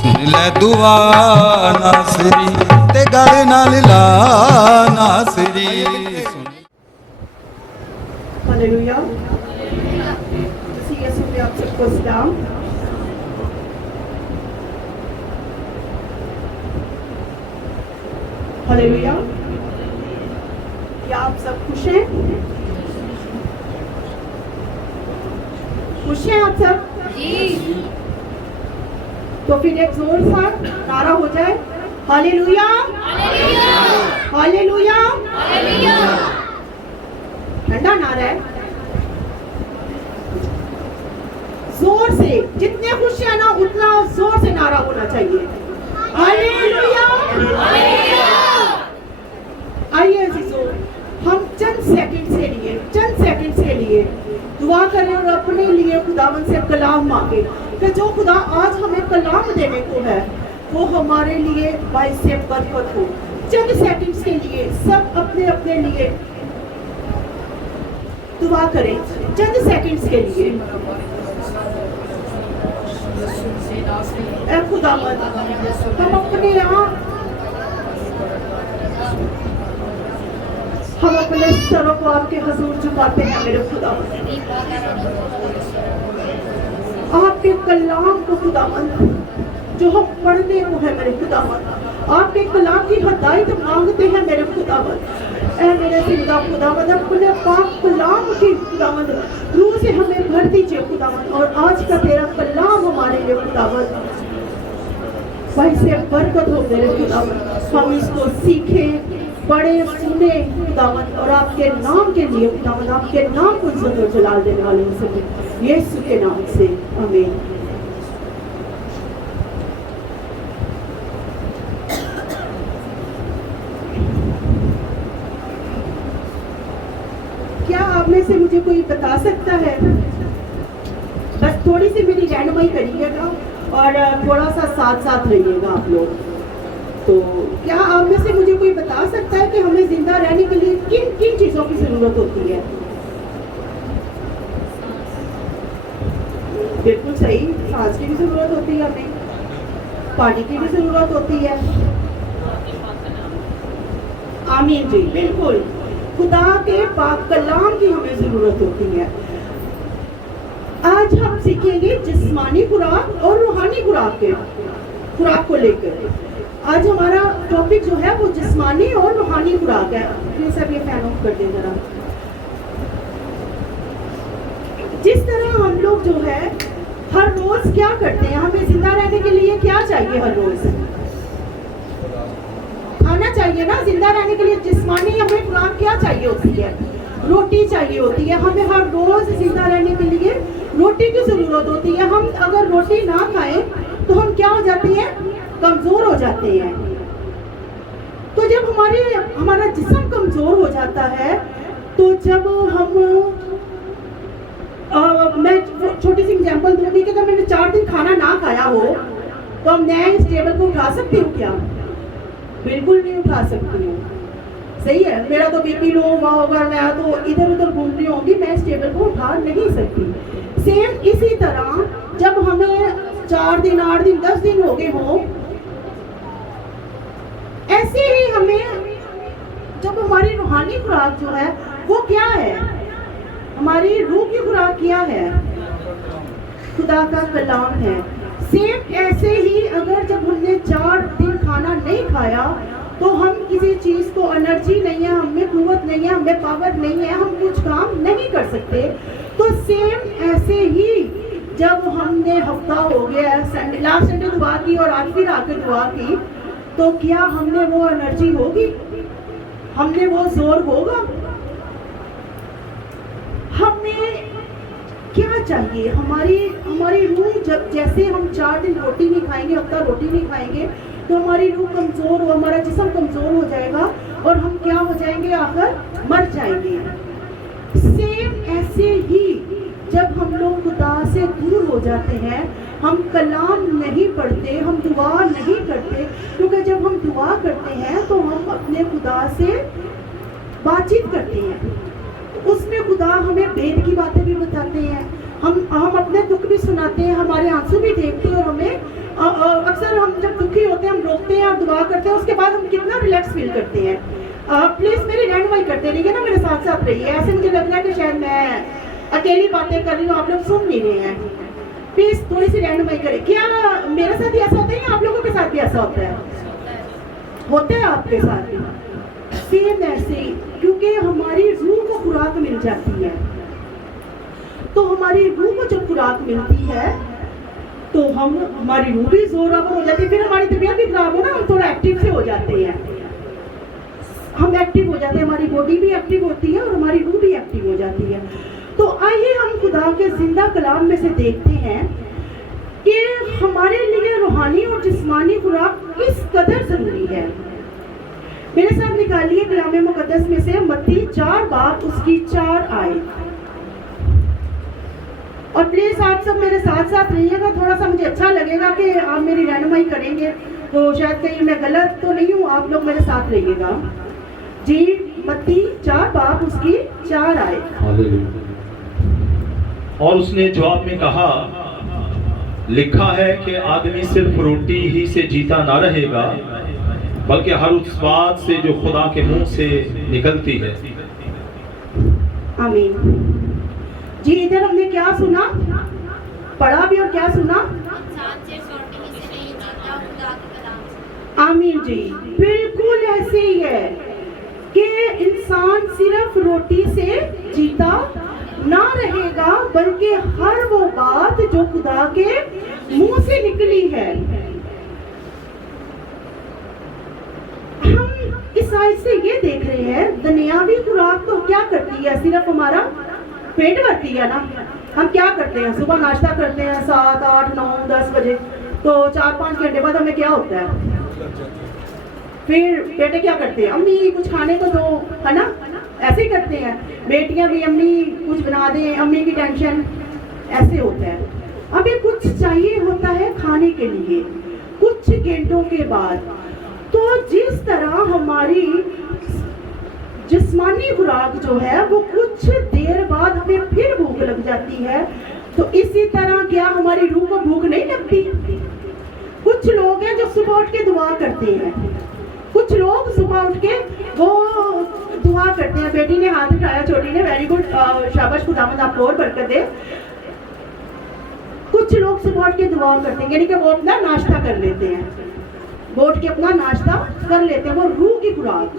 सुन ले दुआ नासरी ते गल नाल ला नासरी। हालेलुया। मसीह यीशु में आप सबको सलाम। हालेलुया। क्या आप सब खुश हैं? खुश हैं आप सब? जी। तो फिर एक जोर सा नारा हो जाए, हालेलुया हालेलुया हालेलुया। ठंडा नारा है, जोर से, जितने खुश हैं ना उतना जोर से नारा होना चाहिए, हालेलुया हालेलुया। आइए अजीजों, हम चंद सेकंड्स के लिए दुआ करें और अपने लिए खुदावन से कलाम मांगे कि जो खुदा आज हमें कलाम देने को है वो हमारे लिए बाइस से बरकत हो। चंद सेकंड्स के लिए सब अपने अपने लिए दुआ करें, चंद सेकंड्स के लिए। ऐ खुदावन, हम अपने यहाँ हम अपने सरों को आपके हुजूर झुकाते हैं मेरे खुदावन। आपके कलाम को खुदावन जो हम पढ़ने को है मेरे खुदावन, आपके कलाम की हदायत मांगते हैं मेरे खुदावन। ऐ मेरे जिंदा खुदावन, अपने पाक कलाम की खुदावन रूह से हमें भर दीजिए खुदावन। और आज का तेरा कलाम हमारे लिए खुदावन भाई से बरकत हो मेरे खुदावन। हम इसको सीखें, पढ़े, सुने खुदावन, और आपके नाम के लिए खुदावन, आपके नाम को इज्जत और जलाल देने वाले हो सके, यीशु के नाम से आमीन। क्या आप में से मुझे कोई बता सकता है, बस थोड़ी सी मेरी रहनुमाई करिएगा और थोड़ा सा साथ साथ रहिएगा आप लोग। तो क्या आप में से मुझे कोई बता सकता है कि हमें जिंदा रहने के लिए किन किन चीजों की जरूरत होती है? बिल्कुल सही, सांस की भी जरूरत होती है, हमें पानी की भी जरूरत होती है। आमीन जी, बिल्कुल खुदा के पाक कलाम की हमें जरूरत होती है। आज हम सीखेंगे जिस्मानी खुराक और रूहानी खुराक को लेकर। आज हमारा टॉपिक जो है वो जिस्मानी और रूहानी खुराक है। प्लीज सब ये फैन ऑफ कर दें जरा। जिस तरह हम लोग जो है हर रोज क्या करते हैं, हमें जिंदा रहने के लिए क्या चाहिए? हर रोज खाना चाहिए ना। जिंदा रहने के लिए जिस्मानी हमें खुराक क्या चाहिए होती है? रोटी चाहिए होती है। हमें हर रोज जिंदा रहने के लिए रोटी की जरूरत होती है। हम अगर रोटी ना खाएं तो हम क्या हो जाते हैं? कमजोर हो जाते हैं। तो जब हमारा जिस्म कमजोर हो जाता है, तो जब मैं छोटी सी एग्जांपल दूंगी कि अगर मैंने 4 दिन खाना ना खाया हो तो मैं इस टेबल को उठा सकती हूँ क्या? बिल्कुल नहीं उठा सकती हूँ। सही है, मेरा तो बीपी लो हुआ होगा, मैं तो इधर उधर घूम रही होंगी, मैं इस टेबल को उठा नहीं सकती। सेम इसी तरह जब हमें 4 दिन 8 दिन 10 दिन हो गए हों, ऐसे ही हमें जब हमारी रूहानी खुराक जो है वो क्या है? हमारी रूह की खुराक क्या है? खुदा का कलाम है। सेम ऐसे ही अगर जब हमने 4 दिन खाना नहीं खाया तो हम किसी चीज को एनर्जी नहीं है, हमें कुव्वत नहीं है, हमें पावर नहीं है, हम कुछ काम नहीं कर सकते। तो सेम ऐसे ही जब हमने हफ्ता हो गया, लास्ट संडे दुआ की और आज फिर आकर दुआ की, तो क्या हमने वो एनर्जी होगी? हमने वो जोर होगा? हमें क्या चाहिए? हमारी रूह, जब जैसे हम 4 दिन रोटी नहीं खाएंगे, हफ्ता रोटी नहीं खाएंगे, तो हमारी रूह कमजोर हो, हमारा जिस्म कमजोर हो जाएगा और हम क्या हो जाएंगे? आकर मर जाएंगे। सेम ऐसे ही जब हम लोग खुदा से दूर हो जाते हैं, हम कलाम नहीं पढ़ते, हम दुआ नहीं करते, क्योंकि जब हम दुआ करते हैं तो हम अपने खुदा से बातचीत करते हैं। उसमें खुदा हमें वेद की बातें भी बताते हैं, हम अपने दुख भी सुनाते हैं, हमारे आंसू भी देखते हैं और हमें अक्सर दुखी होते हैं हम रोकते हैं और दुआ करते हैं, उसके बाद हम कितना रिलैक्स फील करते हैं। प्लीज़ मेरी रहनुमाई करते रहिए ना, मेरे साथ साथ रहिए। ऐसे मुझे लग रहा है कि शायद मैं अकेली बातें कर रही हूँ, आप लोग सुन नहीं रहे हैं। प्लीज़ थोड़ी सी रहनुमाई करें। क्या मेरे साथ ही ऐसा होता है या आप लोगों के साथ भी ऐसा होता है? होता है आपके साथ भी सेम ऐसे, क्योंकि हमारी रूह को खुराक मिल जाती है। तो हमारी रूह को जब खुराक मिलती है तो हमारी रूह भी जोरावर हो जाती है, फिर हमारी तबीयत भी खराब हो ना, हम थोड़ा एक्टिव से हो जाते हैं, हम एक्टिव हो जाते हैं, हमारी बॉडी भी एक्टिव होती है और हमारी रूह भी एक्टिव हो जाती है। तो आइए हम खुदा के जिंदा कलाम में से देखते हैं कि हमारे लिए रूहानी और जिस्मानी खुराक किस कदर जरूरी है। मेरे साथ निकालिए कलाम मुकद्दस में से मत्ती 4 बाब उसकी 4 आयत। और प्लीज आप सब मेरे साथ साथ रहिएगा, थोड़ा सा मुझे अच्छा लगेगा कि आप मेरी रहनुमाई करेंगे, तो शायद कहीं मैं गलत तो नहीं हूँ, आप लोग मेरे साथ रहिएगा जी। मत्ती 4 बाब उसकी 4 आयत। और उसने जवाब में कहा, लिखा है कि आदमी सिर्फ रोटी ही से जीता ना रहेगा, बल्कि हर उस बात से जो खुदा के मुंह से निकलती है। आमीन जी। इधर हमने क्या सुना, पढ़ा भी और क्या सुना? आमीन जी। बिल्कुल ऐसे ही है कि इंसान सिर्फ रोटी से जीता ना रहेगा, बल्कि हर वो बात जो खुदा के मुंह से निकली है। हम इस आयत से ये देख रहे हैं, दुनियावी खुराक तो क्या करती है, सिर्फ हमारा पेट भरती है ना। हम क्या करते हैं, सुबह नाश्ता करते हैं 7, 8, 9, 10 बजे, तो 4-5 घंटे बाद हमें क्या होता है, फिर बेटे क्या करते हैं, अम्मी कुछ खाने को दो, है ना, ऐसे ही करते हैं। बेटियां भी अम्मी कुछ बना दें, अम्मी की टेंशन, ऐसे होता है। अभी कुछ चाहिए होता है खाने के लिए कुछ घंटों के बाद। तो जिस तरह हमारी जिस्मानी खुराक जो है वो कुछ देर बाद हमें फिर भूख लग जाती है, तो इसी तरह क्या हमारी रूह को भूख नहीं लगती? कुछ लोग हैं जो सुबह उठ के दुआ करते हैं, कुछ लोग सुबह उठ के वो दुआ करते हैं। बेटी ने हाथ उठाया, छोटी ने, वेरी गुड, शाबाश, खुदावंद आपको और बरकत दे। कुछ लोग सुबह उठ के दुआ करते हैं, यानी कि वो अपना नाश्ता कर लेते हैं, वो उठ के अपना नाश्ता कर लेते हैं, वो रूह की खुराक,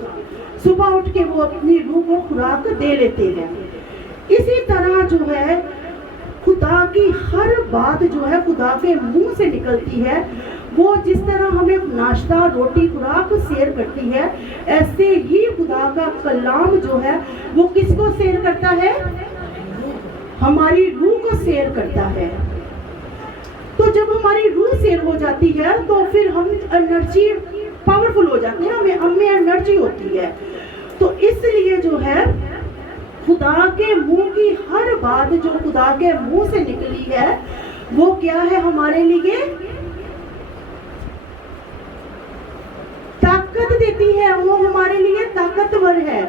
सुबह उठ के वो अपनी रूह को खुराक दे लेते हैं। इसी तरह जो है खुदा की हर बात जो है खुदा के मुंह से निकलती है, वो जिस तरह हमें नाश्ता, रोटी, खुराक शेयर करती है, ऐसे ही खुदा का कलाम जो है वो किसको शेयर करता है? हमारी रूह को शेयर करता है। तो जब हमारी रूह शेयर हो जाती है तो फिर हम एनर्जी पावरफुल हो जाते हैं, हमें एनर्जी होती है। तो इसलिए जो है खुदा के मुंह की हर बात जो खुदा के मुंह से निकली है वो क्या है? हमारे लिए ताकत देती है, वो हमारे लिए ताकतवर है।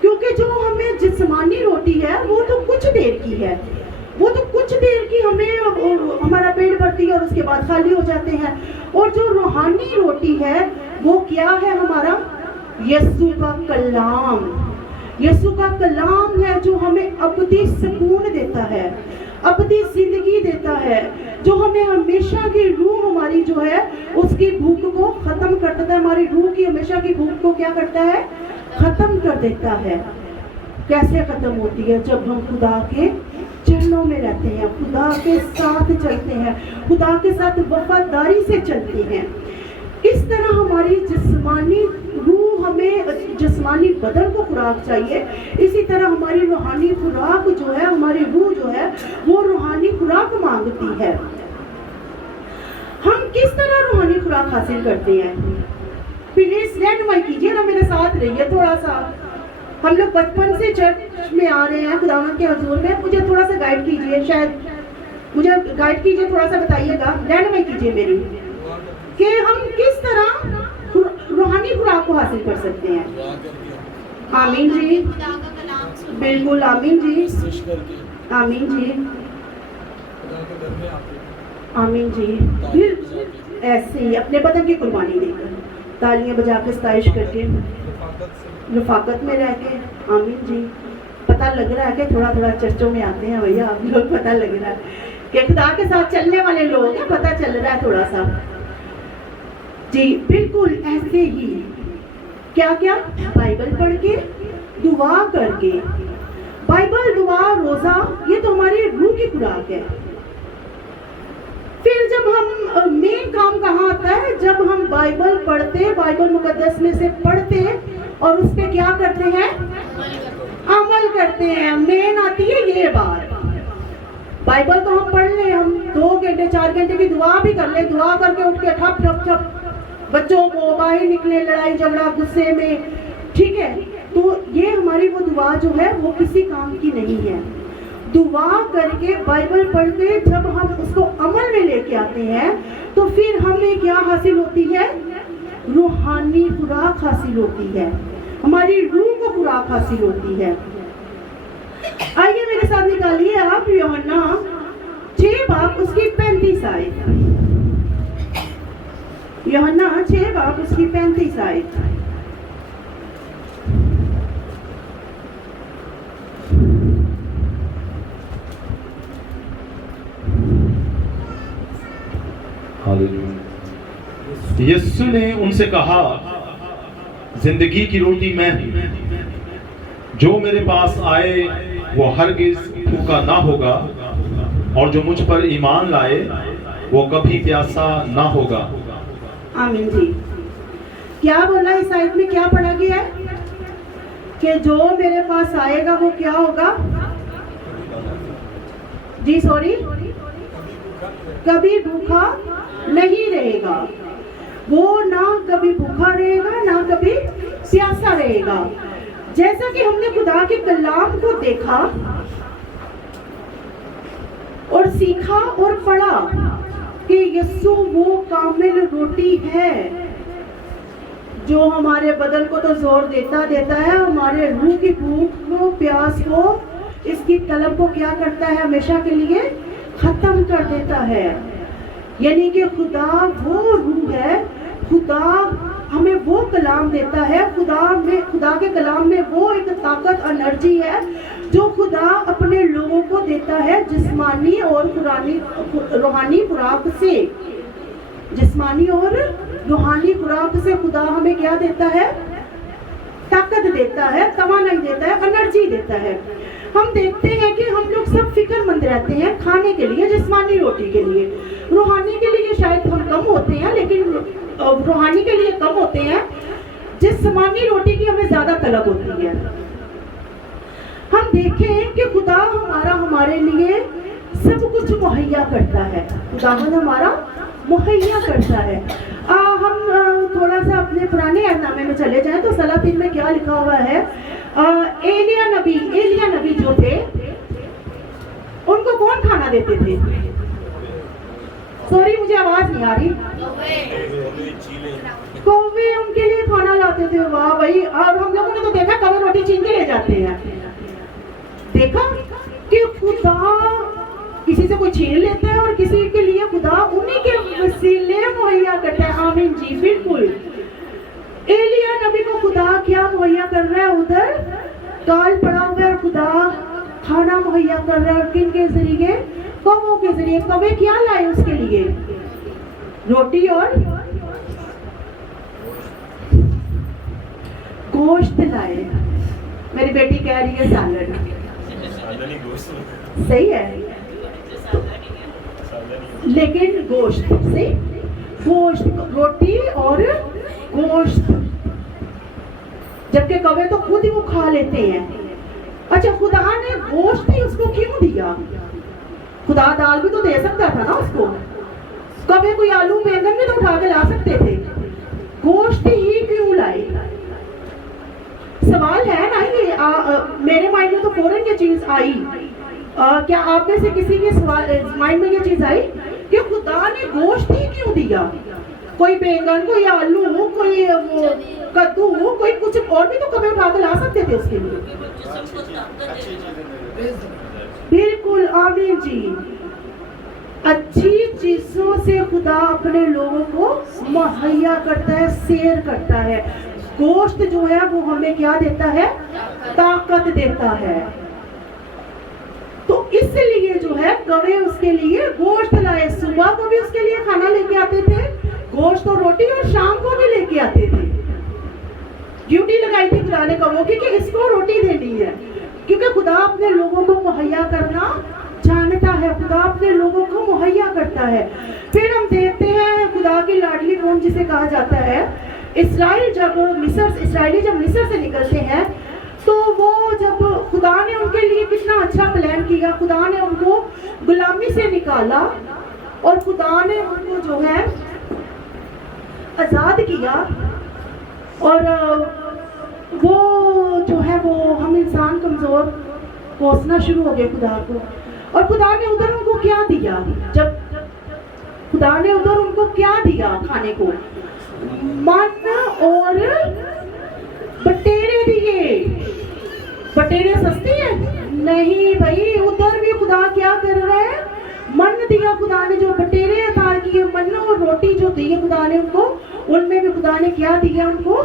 क्योंकि जो हमें जिस्मानी रोटी है वो तो कुछ देर की है, वो तो कुछ देर की हमें हमारा पेट भरती है और उसके बाद खाली हो जाते हैं। और जो रूहानी रोटी है वो क्या है? हमारा यीशु का कलाम। यीशु का कलाम है जो हमें अबदी सुकून देता है, अबदी जिंदगी देता है, जो हमें हमेशा की रूह हमारी जो है उसकी भूख को खत्म कर देता है। हमारी रूह की हमेशा की भूख को क्या करता है? खत्म कर देता है। कैसे खत्म होती है? जब हम खुदा के चरणों में रहते हैं, खुदा के साथ चलते हैं, खुदा के साथ वफादारी से चलते हैं। इस तरह हमारी जिस्मानी रूह, हमें जिस्मानी बदन को खुराक चाहिए, इसी तरह हमारी रूहानी खुराक जो है, हमारी रूह जो है वो रूहानी खुराक मांगती है। हम किस तरह रूहानी खुराक हासिल करते हैं? प्लीज रहनुमाई कीजिए ना, मेरे साथ रहिए थोड़ा सा। हम लोग बचपन से चर्च में आ रहे हैं खुदावंद के हुजूर में, मुझे थोड़ा सा गाइड कीजिए, शायद मुझे गाइड कीजिए, थोड़ा सा बताइएगा, रहनुमाई कीजिए मेरी, कि हम किस तरह रूहानी खुराक को हासिल कर सकते हैं। आमीन जी, बिल्कुल, आमीन जी, आमीन जी, आमीन जी। ऐसे ही अपने बदन की कुर्बानी देकर, तालियां बजा के सताइश करके, रफाकत में रह के। आमीन जी। पता लग रहा है कि थोड़ा थोड़ा चर्चों में आते हैं भैया आप लोग, पता लग रहा है कि खुदा के साथ चलने वाले लोग हैं, पता चल रहा है थोड़ा सा जी। बिल्कुल ऐसे ही क्या क्या, बाइबल पढ़ के, दुआ करके। बाइबल, दुआ, रोजा, ये तो हमारी रूह की खुराक है। फिर जब हम मेन काम कहाँ आता है, जब हम बाइबल पढ़ते, बाइबल मुकद्दस में से पढ़ते और उस पे क्या करते हैं, अमल करते हैं। मेन आती है ये बात। बाइबल तो हम पढ़ ले, हम 2 घंटे 4 घंटे की दुआ भी कर ले, दुआ करके उठ के ठप ठप ठप बच्चों को बाहर निकले, लड़ाई झगड़ा गुस्से में, ठीक है। तो ये हमारी वो दुआ जो है वो किसी काम की नहीं है। दुआ करके, बाइबल पढ़ के जब हम उसको अमल में लेके आते हैं तो फिर हमें क्या हासिल होती है, रूहानी खुराक हासिल होती है, हमारी रूह को खुराक हासिल होती है। आइए मेरे साथ निकालिए आप यूहन्ना 6 बाब उसकी 35 आयत। यूहन्ना 6 बाब उसकी 35 आयत। यीशु ने उनसे कहा, जिंदगी की रोटी मैं हूं, जो मेरे पास आए वो हरगिज भूखा ना होगा, और जो मुझ पर ईमान लाए वो कभी प्यासा ना होगा। आमीन जी। क्या बोला इस आयत में, क्या पढ़ा गया है कि जो मेरे पास आएगा वो क्या होगा जी, सॉरी, कभी भूखा नहीं रहेगा। वो ना कभी भूखा रहेगा ना कभी प्यासा रहेगा। जैसा कि हमने खुदा के कलाम को देखा और सीखा और पढ़ा कि यीशु वो कामिल रोटी है जो हमारे बदन को तो जोर देता है, हमारे रूह की भूख को, प्यास को, इसकी तलब को क्या करता है, हमेशा के लिए खत्म कर देता है। यानी कि खुदा वो रूह है, खुदा हमें वो कलाम देता है, खुदा के कलाम में वो एक ताकत, एनर्जी है जो खुदा अपने लोगों को देता है जिस्मानी और रूहानी खुराक से। जिस्मानी और रूहानी खुराक से खुदा हमें क्या देता है, ताकत देता है, तवानाई देता है, एनर्जी देता है। हम देखते हैं कि हम लोग सब फिक्रमंद रहते हैं खाने के लिए, जिस्मानी रोटी के लिए। रूहानी के लिए शायद हम कम होते हैं, लेकिन रूहानी के लिए कम होते हैं, जिस्मानी रोटी की हमें ज्यादा तलब होती है। हम देखें कि खुदा हमारे लिए सब कुछ मुहैया करता है, खुदावंद हमारा मुहैया करता है। हम थोड़ा सा अपने पुराने अहदनामे में चले जाएं तो सलातीन में क्या लिखा हुआ है, एलिया नबी जो थे उनको कौन खाना देते थे, सॉरी मुझे आवाज नहीं आ रही, कौवे उनके लिए खाना लाते थे। वाह भाई, और हम लोगों ने तो देखा कौवे रोटी छीन के ले जाते हैं। देखा कि खुदा किसी से कोई छीन लेता है और किसी के लिए खुदा उन्हीं के वसीले मुहैया करता है। आमीन जी, बिल्कुल। एलिया नबी को खुदा क्या मुहैया कर रहा है, उधर काल पड़ा हुआ है, खुदा खाना मुहैया कर रहा है। किन के जरिए, कौवों के जरिए। कौवे क्या लाए उसके लिए, रोटी और गोश्त लाए। मेरी बेटी कह रही है सालन, सही है, लेकिन गोश्त से, गोश्त, रोटी और गोश्त, जबकि कौवे तो खुद ही वो खा लेते हैं। अच्छा, खुदा ने गोश्त ही उसको क्यों दिया? खुदा दाल भी तो दे सकता था ना उसको, कौवे कोई आलू बैंगन भी तो उठा के ला सकते थे, गोश्त ही क्यों लाए? सवाल है ना ये, मेरे माइंड में तो फौरन ये चीज आई। क्या आप में से किसी के माइंड में ये चीज आई कि खुदा ने गोश्त ही क्यों दिया? कोई बैंगन, कोई आलू, कोई कद्दू, कोई कुछ और भी तो कभी उठा के ला सकते थे उसके लिए। बिल्कुल, आमीन जी। अच्छी चीजों से खुदा अपने लोगों को मुहैया करता है, शेयर करता है। गोश्त जो है वो हमें क्या देता है? ताकत देता है। तो इसलिए जो है कवे उसके लिए गोश्त लाए। सुबह को भी उसके लिए खाना लेके आते थे, गोश्त और रोटी, और शाम को भी लेके आते थे। ड्यूटी लगाई थी खुदा ने कवों की कि इसको रोटी देनी है, क्योंकि खुदा अपने लोगों को मुहैया करना जानता है। खुदा अपने लोगों को मुहैया करता है। फिर हम देखते हैं खुदा की लाडली कौम जिसे कहा जाता है, इस्राइली जब मिस्र से निकलते हैं, तो वो जब खुदा ने उनके लिए कितना अच्छा प्लान किया। खुदा ने उनको गुलामी से निकाला और खुदा ने उनको जो है आज़ाद किया। और वो जो है वो हम इंसान कमज़ोर कोसना शुरू हो गए खुदा को। और खुदा ने उधर उनको क्या दिया? जब खुदा ने उधर उनको क्या दिया खाने को? मन और बटेरे दिए। बटेरे सस्ते हैं? नहीं भाई, उधर भी खुदा क्या कर रहा है? मन दिया खुदा ने, जो बटेरे अता किए, मन और रोटी जो दी है खुदा ने उनको, उनमें भी खुदा ने क्या दिया? उनको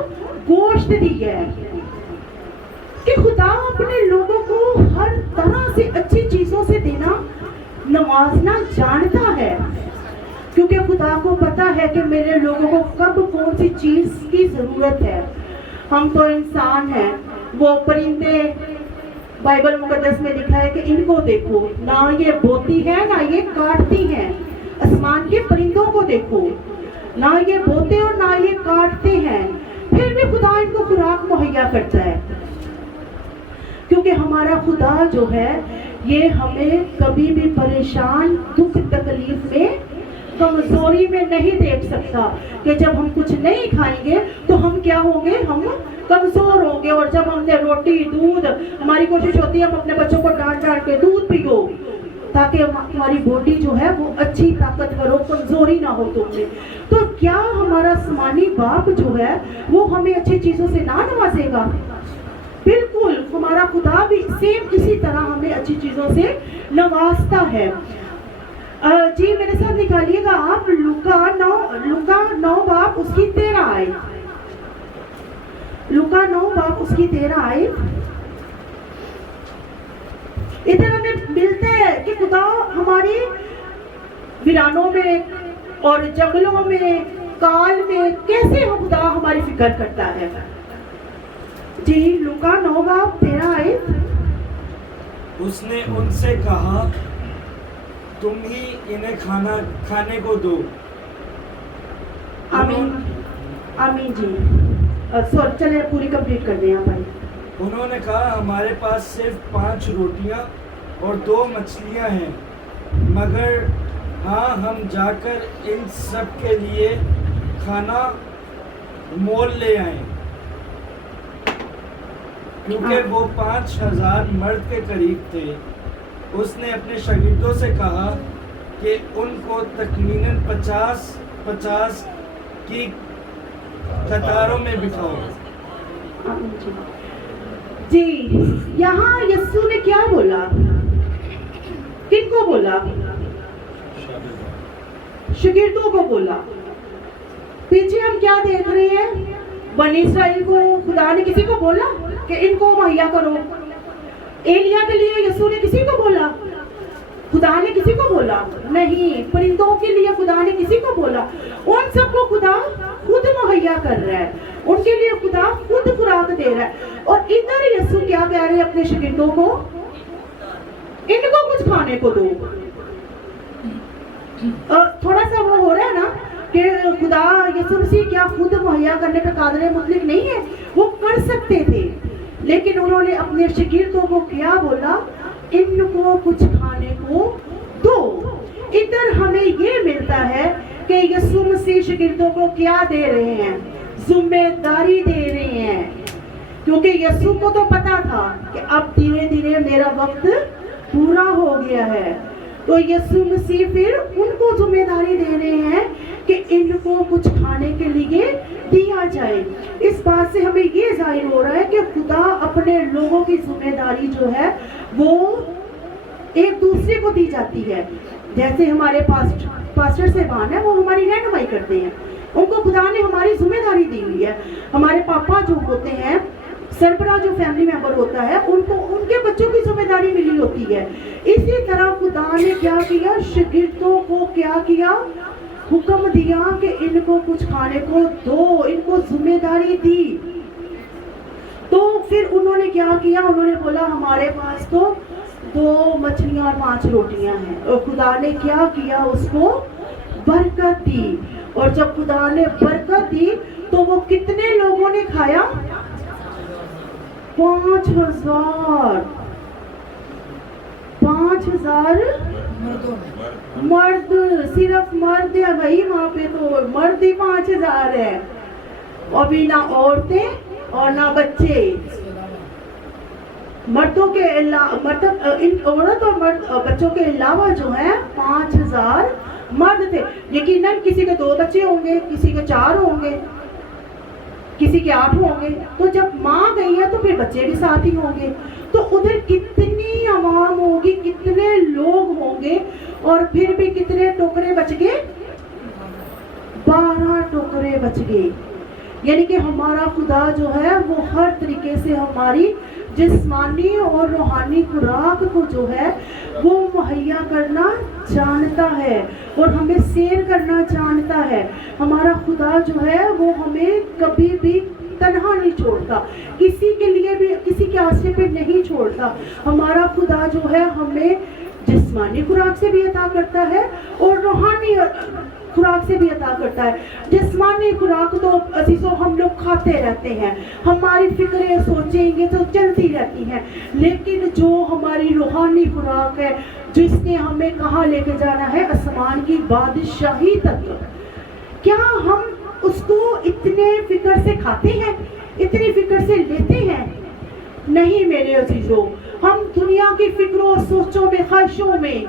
गोश्त दिया है। कि खुदा अपने लोगों को हर तरह से अच्छी चीजों से देना, नवाजना जानता है, क्योंकि खुदा को पता है कि मेरे लोगों को कब कौन सी चीज की जरूरत है। हम तो इंसान हैं, वो परिंदे, बाइबल मुकद्दस में लिखा है कि इनको देखो, ना ये बोती है ना ये काटती हैं। आसमान के परिंदों को देखो, ना ये बोते और ना ये काटते हैं, फिर भी खुदा इनको खुराक मुहैया करता है। क्योंकि हमारा खुदा जो है ये हमें कभी भी परेशान, दुख तकलीफ में, कमजोरी में नहीं देख सकता। कि जब हम कुछ नहीं खाएंगे तो हम क्या होंगे? हम कमजोर होंगे। और जब हमने रोटी, दूध, हमारी कोशिश होती है हम अपने बच्चों को डांट डांट के दूध पियो, ताकि हमारी बॉडी जो है वो अच्छी ताकतवर हो, कमजोरी ना हो तुमने। तो क्या हमारा आसमानी बाप जो है वो हमें अच्छी चीजों से ना नवाजेगा? बिल्कुल, हमारा खुदा भी सेम इसी तरह हमें अच्छी चीजों से नवाजता है। जी मेरे साथ निकालिएगा आप लूका 9 बाप उसकी 13 आए। लूका 9 बाप उसकी 13 आए। इधर हमें मिलते हैं कि खुदा हमारी वीरानों में और जंगलों में, काल में कैसे खुदा हमारी फिक्र करता है। जी लूका 9 बाप 13 आए। उसने उनसे कहा, तुम ही इन्हें खाने को दो। आमीन आमीन जी। सॉरी, चले पूरी कंप्लीट कर दें आप भाई। उन्होंने कहा, हमारे पास सिर्फ 5 रोटियां और 2 मछलियां हैं, मगर हाँ हम जाकर इन सब के लिए खाना मोल ले आए, क्योंकि वो 5000 मर्द के करीब थे। उसने अपने शागिर्दों से कहा कि उनको तकरीबन 50-50 की कतारों में बिठाओ। जी यहाँ यीशु ने क्या बोला? किनको बोला? शागिर्दों को बोला। पीछे हम क्या देख रहे हैं? बनी इस्राइल को खुदा ने किसी को बोला कि इनको मुहैया करो। एलिया के लिए यीशु ने किसी को बोला? खुदा ने किसी को बोला? नहीं। परिंदों के लिए खुदा ने किसी को बोला? उन सबको खुदा खुद मुहैया कर रहा है, उनके लिए खुदा खुद खुराक दे रहा है। और इधर यीशु क्या कह रहे हैं अपने शागिर्दों को? इनको कुछ खाने को दो। थोड़ा सा वो हो रहा है ना कि खुदा यीशु मसीह क्या खुद मुहैया करने का कादर मुतलक नहीं है? वो कर सकते थे, लेकिन उन्होंने अपने शागिर्दों को क्या बोला? इनको कुछ खाने को दो। इधर हमें ये मिलता है कि यीशु मसीह शागिर्दों को क्या दे रहे हैं? जिम्मेदारी दे रहे हैं, क्योंकि यीशु को तो पता था कि अब धीरे धीरे मेरा वक्त पूरा हो गया है। तो यीशु मसीह फिर उनको जिम्मेदारी दे रहे हैं कि इनको कुछ खाने के लिए दिया जाए। इस बात से हमें ये जाहिर हो रहा है कि खुदा अपने लोगों की जिम्मेदारी जो है वो एक दूसरे को दी जाती है। जैसे हमारे पास्टर साहबान है, वो हमारी रहनुमाई करते हैं, उनको खुदा ने हमारी जिम्मेदारी दी हुई है। हमारे पापा जो होते हैं, सरबराह जो फैमिली मेंबर होता है, उनको उनके बच्चों की जिम्मेदारी मिली होती है। इसी तरह खुदा ने क्या किया, शागिर्दों को क्या किया, हुक्म दिया कि इनको कुछ खाने को दो, इनको जिम्मेदारी दी। तो फिर उन्होंने क्या किया, उन्होंने बोला हमारे पास तो 2 मछलियां और 5 रोटियां हैं, और खुदा ने क्या किया, उसको बरकत दी। और जब खुदा ने बरकत दी तो वो कितने लोगों ने खाया, 5000 मर्द, सिर्फ मर्द है भाई, वहां पे तो मर्द ही 5000 है, अभी ना औरतें और ना बच्चे। मर्दों के मतलब इन औरत और मर्द बच्चों के अलावा जो है 5000 मर्द थे। यकीनन किसी के 2 बच्चे होंगे, किसी के 4 होंगे, किसी के 8 होंगे। तो जब माँ गई है तो फिर बच्चे भी साथ ही होंगे। तो उधर कितनी आवाम होगी, कितने लोग होंगे, और फिर भी कितने टोकरे बच गए, 12 टोकरे बच गए। यानी कि हमारा खुदा जो है वो हर तरीके से हमारी जिस्मानी और रूहानी खुराक को जो है वो मुहैया करना जानता है और हमें शेयर करना जानता है। हमारा खुदा जो है वो हमें कभी भी तन्हा नहीं छोड़ता, किसी के लिए भी, किसी के आश्रय पे नहीं छोड़ता। हमारा खुदा जो है हमें जिस्मानी खुराक से भी अता करता है और रूहानी खुराक से भी अता करता है। जिस्मानी खुराक तो अजीजों हम लोग खाते रहते हैं, हमारी फिक्रें सोचेंगे तो चलती रहती हैं, लेकिन जो हमारी रूहानी खुराक है, जिसने हमें कहाँ लेके जाना है, आसमान की बादशाही तक, क्या हम उसको इतने फिक्र से खाते हैं, इतनी फिक्र से लेते हैं? नहीं मेरे अजीजों, हम दुनिया की फिक्रों, सोचों में, ख्वाहिशों में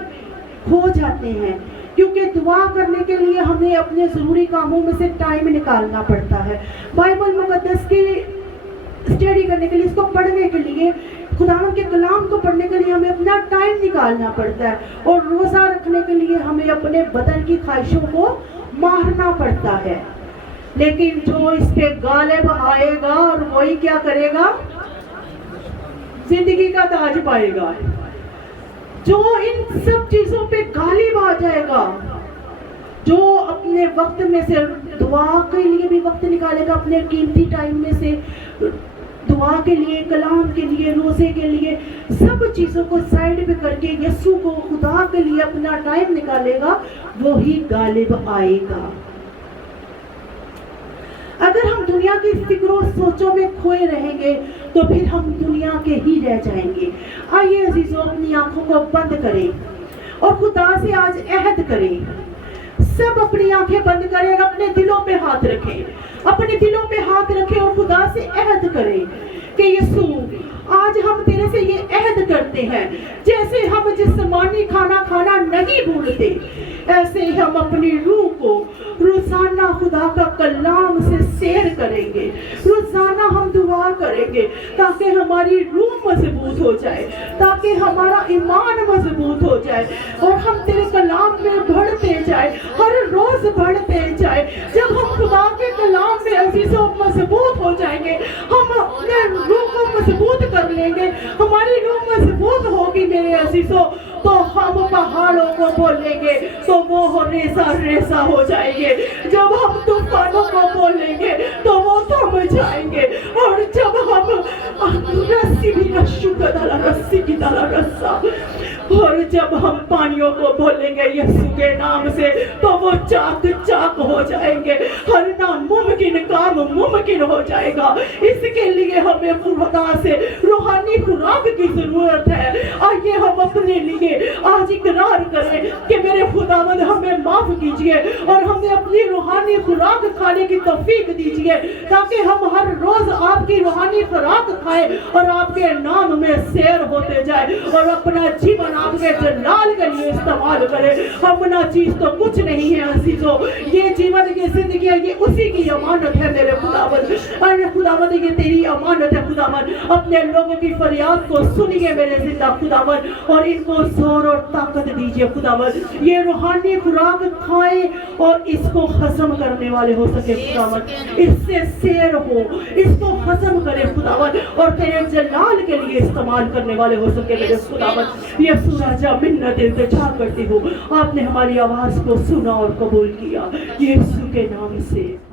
खो जाते हैं, क्योंकि दुआ करने के लिए हमें अपने ज़रूरी कामों में से टाइम निकालना पड़ता है। बाइबल मुकद्दस की स्टडी करने के लिए, इसको पढ़ने के लिए, खुदावंद के कलाम को पढ़ने के लिए हमें अपना टाइम निकालना पड़ता है, और रोज़ा रखने के लिए हमें अपने बदन की ख्वाहिशों को मारना पड़ता है। लेकिन जो इस पे गालिब आएगा और वही क्या करेगा, जिंदगी का ताज पाएगा। जो इन सब चीजों पे गालिब आ जाएगा, जो अपने वक्त में से दुआ के लिए भी वक्त निकालेगा, अपने कीमती टाइम में से दुआ के लिए, कलाम के लिए, रोजे के लिए, सब चीजों को साइड पे करके यीशु को, खुदा के लिए अपना टाइम निकालेगा, वो ही गालिब आएगा। अगर हम दुनिया की फिक्रों, सोचों में खोए रहेंगे तो फिर हम दुनिया के ही रह जाएंगे। आइए अजीजों, अपनी आंखों को बंद करें और खुदा से आज अहद करें। सब अपनी आंखें बंद करें, अपने दिलों पे हाथ रखें, अपने दिलों पे हाथ रखें और खुदा से अहद करें कि यीशु, आज हम तेरे से ये अहद करते हैं, जैसे हम जिस्मानी खाना खाना नहीं भूलते, ऐसे ही हम अपनी रूह को रोजाना खुदा का कलाम से शेयर करेंगे। रोजाना हम दुआ करेंगे ताकि हमारी रूह मजबूत हो जाए, ताकि हमारा ईमान मजबूत हो जाए और हम तेरे कलाम में बढ़ते जाए, हर रोज बढ़ते जाए। जब हम खुदा के कलाम में अजीजों मजबूत हो जाएंगे, हम अपने रूह को मजबूत कर लेंगे, हमारी रूह मजबूत होगी मेरे अजीजों, तो हम पहाड़ों को बोलेंगे तो वो रेसा रेसा हो जाएंगे। जब हम तूफानों को बोलेंगे तो वो थम जाएंगे, और जब हम रस्सी भी रस्सू का डाला, रस्सी की डाला रस्सा, और जब हम पानियों को बोलेंगे यीशु के नाम से तो वो चाक चाक हो जाएंगे, हर नामुमकिन काम मुमकिन हो जाएगा। इसके लिए हमें खुदा से रूहानी खुराक की जरूरत है। आइए हम अपने लिए आज इकरार करें कि मेरे खुदावंद हमें माफ कीजिए और हमें अपनी रूहानी खुराक खाने की तौफीक दीजिए, ताकि हम हर रोज आपकी रूहानी खुराक खाएं और आपके नाम में शेर होते ले जाए और अपना जीवन आपके जलाल के लिए इस्तेमाल करे। अपना चीज तो कुछ नहीं है अजीजों, ये जीवन की जिंदगी है, ये उसी की अमानत है मेरे खुदावंद। अरे खुदावंद ये तेरी अमानत है खुदावंद, अपने लोगों की फरियाद को सुनिए मेरे जिंदा खुदावंद और इनको जोर और ताकत दीजिए खुदावंद। ये रूहानी खुराक खाए और इसको हजम करने वाले हो सके खुदावंद, इससे शेर हो, इसको हजम करे खुदावंद और तेरे जलाल के लिए इस्तेमाल करने वाले हो सके मेरे खुदावंद। यीशु राजा मिन्नत इल्तिजा करती हूँ, आपने हमारी आवाज को सुना और कबूल किया यीशु के नाम से।